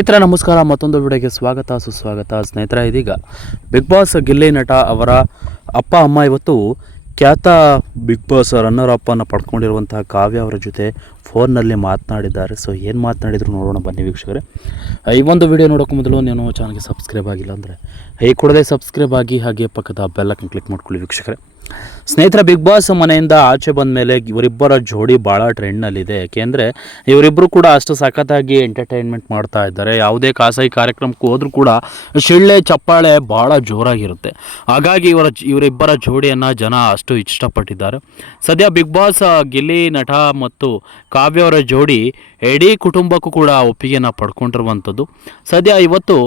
ಸ್ನೇಹಿತರೆ ನಮಸ್ಕಾರ, ಮತ್ತೊಂದು ವಿಡಿಯೋಗೆ ಸ್ವಾಗತ ಸುಸ್ವಾಗತ. ಸ್ನೇಹಿತರೆ, ಇದೀಗ ಬಿಗ್ ಬಾಸ್ ಗಿಲ್ಲಿ ನಟ ಅವರ ಅಪ್ಪ ಅಮ್ಮ ಇವತ್ತು ಖ್ಯಾತ ಬಿಗ್ ಬಾಸ್ ರನ್ನರ್ ಅಪ್ ಅನ್ನು ಪಡ್ಕೊಂಡಿರುವಂತಹ ಕಾವ್ಯ ಅವರ ಜೊತೆ ಫೋನ್ನಲ್ಲಿ ಮಾತನಾಡಿದ್ದಾರೆ. ಸೊ ಏನು ಮಾತನಾಡಿದ್ರು ನೋಡೋಣ ಬನ್ನಿ ವೀಕ್ಷಕರೇ. ಈ ಒಂದು ವಿಡಿಯೋ ನೋಡೋಕೆ ಮೊದಲು ನೀವು ಚಾನಲ್ಗೆ ಸಬ್ಸ್ಕ್ರೈಬ್ ಆಗಿಲ್ಲ ಅಂದರೆ ಈ ಕೂಡಲೇ ಸಬ್ಸ್ಕ್ರೈಬ್ ಆಗಿ, ಹಾಗೆ ಪಕ್ಕದ ಬೆಲ್ಲೈಕನ್ ಕ್ಲಿಕ್ ಮಾಡ್ಕೊಳ್ಳಿ ವೀಕ್ಷಕರೇ. ಸ್ನೇಹಿತರ, ಬಿಗ್ ಬಾಸ್ ಮನೆಯಿಂದ ಆಚೆ ಬಂದ ಮೇಲೆ ಇವರಿಬ್ಬರ ಜೋಡಿ ಭಾಳ ಟ್ರೆಂಡ್ನಲ್ಲಿದೆ. ಏಕೆಂದರೆ ಇವರಿಬ್ಬರು ಕೂಡ ಅಷ್ಟು ಸಖತ್ತಾಗಿ ಎಂಟರ್ಟೈನ್ಮೆಂಟ್ ಮಾಡ್ತಾ ಇದ್ದಾರೆ. ಯಾವುದೇ ಖಾಸಗಿ ಕಾರ್ಯಕ್ರಮಕ್ಕೆ ಹೋದರೂ ಕೂಡ ಶಿಳ್ಳೆ ಚಪ್ಪಾಳೆ ಭಾಳ ಜೋರಾಗಿರುತ್ತೆ. ಹಾಗಾಗಿ ಇವರಿಬ್ಬರ ಜೋಡಿಯನ್ನು ಜನ ಅಷ್ಟು ಇಷ್ಟಪಟ್ಟಿದ್ದಾರೆ. ಸದ್ಯ ಬಿಗ್ ಬಾಸ್ ಗಿಲ್ಲಿ ನಟ ಮತ್ತು ಕಾವ್ಯ ಅವರ ಜೋಡಿ ಇಡೀ ಕುಟುಂಬಕ್ಕೂ ಕೂಡ ಒಪ್ಪಿಗೆಯನ್ನು ಪಡ್ಕೊಂಡಿರುವಂಥದ್ದು. ಸದ್ಯ ಇವತ್ತು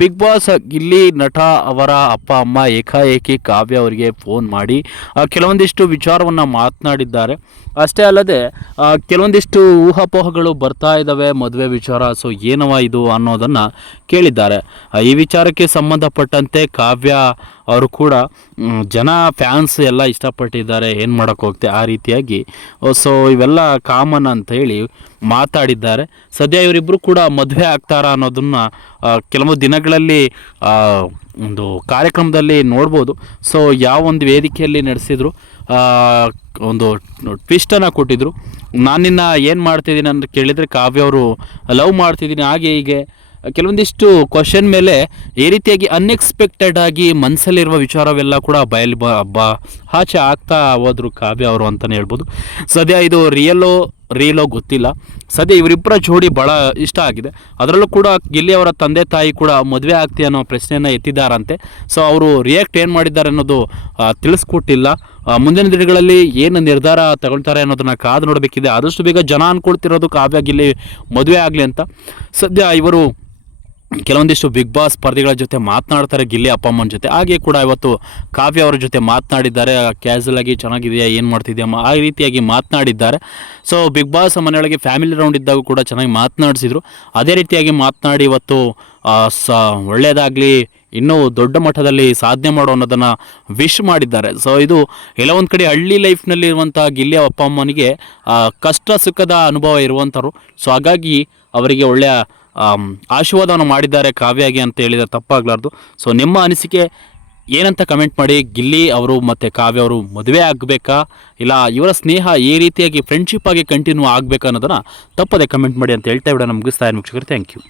ಬಿಗ್ ಬಾಸ್ ಗಿಲ್ಲಿ ನಟ ಅವರ ಅಪ್ಪ ಅಮ್ಮ ಏಕಾಏಕಿ ಕಾವ್ಯ ಅವರಿಗೆ ಫೋನ್ ಮಾಡಿ ಕೆಲವೊಂದಿಷ್ಟು ವಿಚಾರವನ್ನು ಮಾತನಾಡಿದ್ದಾರೆ. ಅಷ್ಟೇ ಅಲ್ಲದೆ ಕೆಲವೊಂದಿಷ್ಟು ಊಹಾಪೋಹಗಳು ಬರ್ತಾ ಇದ್ದಾವೆ ಮದುವೆ ವಿಚಾರ. ಸೊ ಏನವ ಇದು ಅನ್ನೋದನ್ನು ಕೇಳಿದ್ದಾರೆ. ಈ ವಿಚಾರಕ್ಕೆ ಸಂಬಂಧಪಟ್ಟಂತೆ ಕಾವ್ಯ ಅವರು ಕೂಡ ಜನ ಫ್ಯಾನ್ಸ್ ಎಲ್ಲ ಇಷ್ಟಪಟ್ಟಿದ್ದಾರೆ, ಏನು ಮಾಡೋಕ್ಕೆ ಹೋಗ್ತೆ ಆ ರೀತಿಯಾಗಿ. ಸೊ ಇವೆಲ್ಲ ಕಾಮನ್ ಅಂತ ಹೇಳಿ ಮಾತಾಡಿದ್ದಾರೆ. ಸದ್ಯ ಇವರಿಬ್ಬರು ಕೂಡ ಮದುವೆ ಆಗ್ತಾರಾ ಅನ್ನೋದನ್ನು ಕೆಲವು ದಿನಗಳಲ್ಲಿ ಒಂದು ಕಾರ್ಯಕ್ರಮದಲ್ಲಿ ನೋಡ್ಬೋದು. ಸೊ ಯಾವ ಒಂದು ವೇದಿಕೆಯಲ್ಲಿ ನಡೆಸಿದ್ರು, ಒಂದು ಟ್ವಿಸ್ಟನ್ನು ಕೊಟ್ಟಿದ್ದರು. ನಾನಿನ್ನ ಏನು ಮಾಡ್ತಿದ್ದೀನಿ ಅಂತ ಕೇಳಿದರೆ ಕಾವ್ಯ ಅವರು ಲವ್ ಮಾಡ್ತಿದ್ದೀನಿ ಹಾಗೆ ಹೀಗೆ ಕೆಲವೊಂದಿಷ್ಟು ಕ್ವಶನ್ ಮೇಲೆ ಈ ರೀತಿಯಾಗಿ ಅನ್ಎಕ್ಸ್ಪೆಕ್ಟೆಡ್ ಆಗಿ ಮನಸ್ಸಲ್ಲಿರುವ ವಿಚಾರವೆಲ್ಲ ಕೂಡ ಬಯಲು ಆಚೆ ಆಗ್ತಾ ಹೋದ್ರು ಕಾವ್ಯ ಅವರು ಅಂತಲೇ ಹೇಳ್ಬೋದು. ಸದ್ಯ ಇದು ರಿಯಲೋ ಗೊತ್ತಿಲ್ಲ. ಸದ್ಯ ಇವರಿಬ್ಬರ ಜೋಡಿ ಭಾಳ ಇಷ್ಟ ಆಗಿದೆ. ಅದರಲ್ಲೂ ಕೂಡ ಗಿಲ್ಲಿ ಅವರ ತಂದೆ ತಾಯಿ ಕೂಡ ಮದುವೆ ಆಗ್ತೀಯ ಅನ್ನೋ ಪ್ರಶ್ನೆಯನ್ನು ಎತ್ತಿದ್ದಾರಂತೆ. ಸೊ ಅವರು ರಿಯಾಕ್ಟ್ ಏನು ಮಾಡಿದ್ದಾರೆ ಅನ್ನೋದು ತಿಳಿಸ್ಕೊಟ್ಟಿಲ್ಲ. ಮುಂದಿನ ದಿನಗಳಲ್ಲಿ ಏನು ನಿರ್ಧಾರ ತಗೊಳ್ತಾರೆ ಅನ್ನೋದನ್ನು ಕಾದು ನೋಡಬೇಕಿದೆ. ಆದಷ್ಟು ಬೇಗ ಜನ ಅಂದ್ಕೊಳ್ತಿರೋದು ಕಾವ್ಯ ಗಿಲ್ಲಿ ಮದುವೆ ಆಗಲಿ ಅಂತ. ಸದ್ಯ ಇವರು ಕೆಲವೊಂದಿಷ್ಟು ಬಿಗ್ ಬಾಸ್ ಸ್ಪರ್ಧಿಗಳ ಜೊತೆ ಮಾತನಾಡ್ತಾರೆ ಗಿಲ್ಲಿ ಅಪ್ಪ ಅಮ್ಮನ ಜೊತೆ. ಹಾಗೆ ಕೂಡ ಇವತ್ತು ಕಾವ್ಯ ಅವರ ಜೊತೆ ಮಾತನಾಡಿದ್ದಾರೆ. ಕ್ಯಾಸುವಲ್ ಆಗಿ ಚೆನ್ನಾಗಿದೆಯಾ, ಏನು ಮಾಡ್ತಿದ್ಯಮ್ಮ ಆ ರೀತಿಯಾಗಿ ಮಾತನಾಡಿದ್ದಾರೆ. ಸೊ ಬಿಗ್ ಬಾಸ್ ಮನೆಯೊಳಗೆ ಫ್ಯಾಮಿಲಿ ರೌಂಡ್ ಇದ್ದಾಗ ಕೂಡ ಚೆನ್ನಾಗಿ ಮಾತನಾಡಿಸಿದ್ರು. ಅದೇ ರೀತಿಯಾಗಿ ಮಾತನಾಡಿ ಇವತ್ತು ಒಳ್ಳೆಯದಾಗಲಿ, ಇನ್ನೂ ದೊಡ್ಡ ಮಟ್ಟದಲ್ಲಿ ಸಾಧನೆ ಮಾಡೋ ಅನ್ನೋದನ್ನು ವಿಶ್ ಮಾಡಿದ್ದಾರೆ. ಸೊ ಇದು ಎಲ್ಲ ಒಂದು ಕಡೆ ಹಳ್ಳಿ ಲೈಫ್ನಲ್ಲಿ ಇರುವಂಥ ಗಿಲ್ಲಿ ಅಪ್ಪ ಅಮ್ಮನಿಗೆ ಕಷ್ಟ ಸುಖದ ಅನುಭವ ಇರುವಂಥವ್ರು. ಸೊ ಹಾಗಾಗಿ ಅವರಿಗೆ ಒಳ್ಳೆಯ ಆಶೀರ್ವಾದವನ್ನು ಮಾಡಿದ್ದಾರೆ ಕಾವ್ಯಾಗಿ ಅಂತ ಹೇಳಿದರೆ ತಪ್ಪಾಗಲಾರ್ದು. ಸೊ ನಿಮ್ಮ ಅನಿಸಿಕೆ ಏನಂತ ಕಮೆಂಟ್ ಮಾಡಿ. ಗಿಲ್ಲಿ ಅವರು ಮತ್ತು ಕಾವ್ಯ ಅವರು ಮದುವೆ ಆಗಬೇಕಾ, ಇಲ್ಲ ಇವರ ಸ್ನೇಹ ಈ ರೀತಿಯಾಗಿ ಫ್ರೆಂಡ್ಶಿಪ್ ಆಗಿ ಕಂಟಿನ್ಯೂ ಆಗಬೇಕಾ ಅನ್ನೋದನ್ನು ತಪ್ಪದೆ ಕಮೆಂಟ್ ಮಾಡಿ ಅಂತ ಹೇಳ್ತಾ ವಿಡಿಯೋನ ಮುಗಿಸ್ತಾ ಇದ್ದೀನಿ ವೀಕ್ಷಕರು. Thank you.